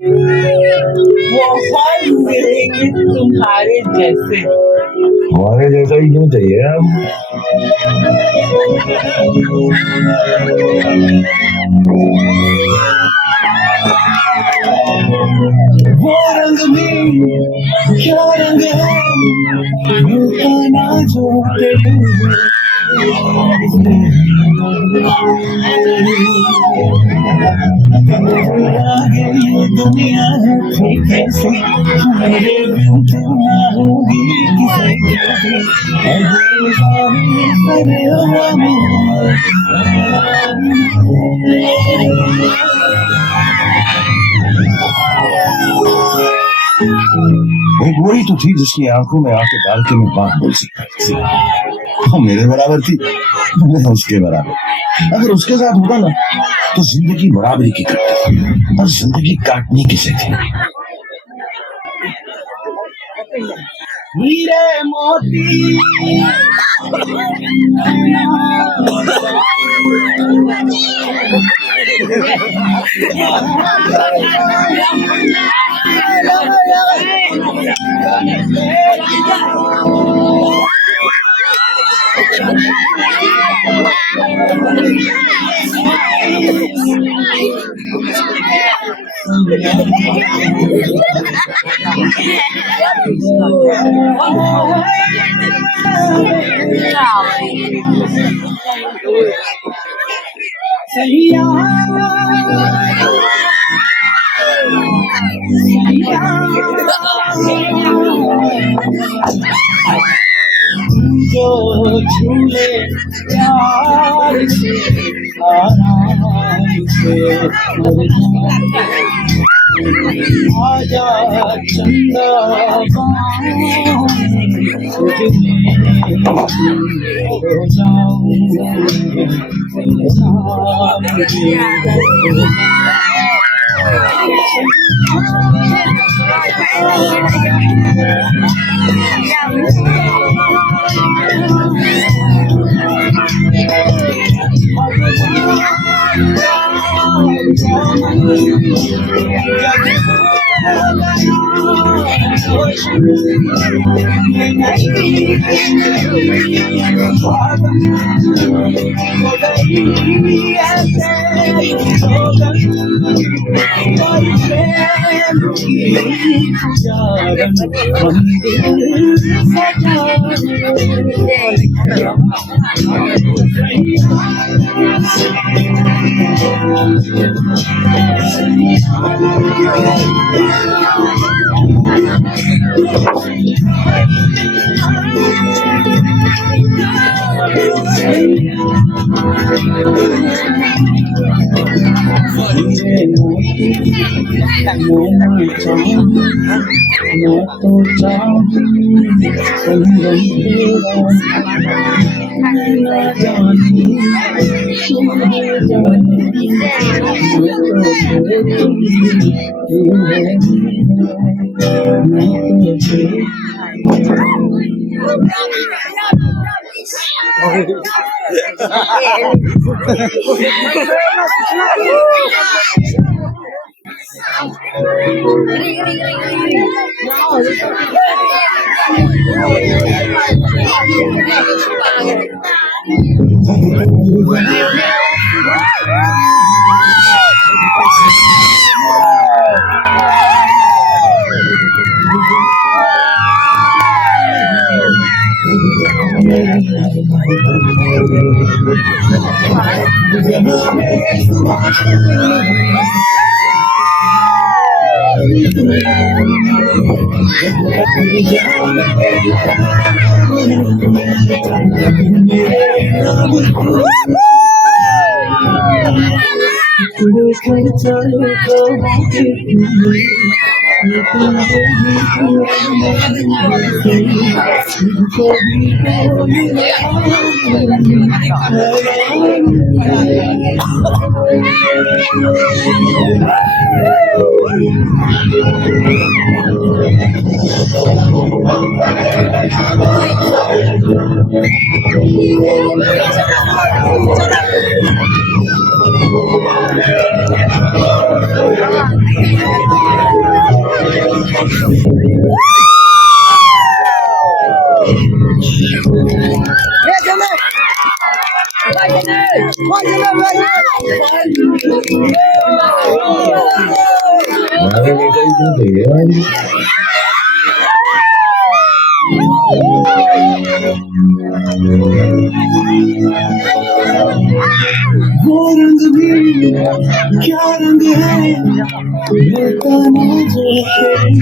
बहुत मिलेंगे तुम्हारे जैसे। हमारे जैसा ही क्यों चाहिए अब? वो रंग में क्या रंग है, मिलता ना जो तेरे आगे ये दुनिया है ठीक कैसे, मेरे बिन तू ना होगी किसी के एक वही तो थी जिसकी आंखों में आंखें डाल के मैं बात बोल सकता थी। वो मेरे बराबर थी, मैं उसके बराबर। अगर उसके साथ होता ना तो जिंदगी बराबरी की कटती, और जिंदगी काटनी किसे थी? हीरे मोती सैया जो झूले प्यार से आराम से आजा चंदा हो जाऊं वो रंग भी क्या रंग है बेताना जो है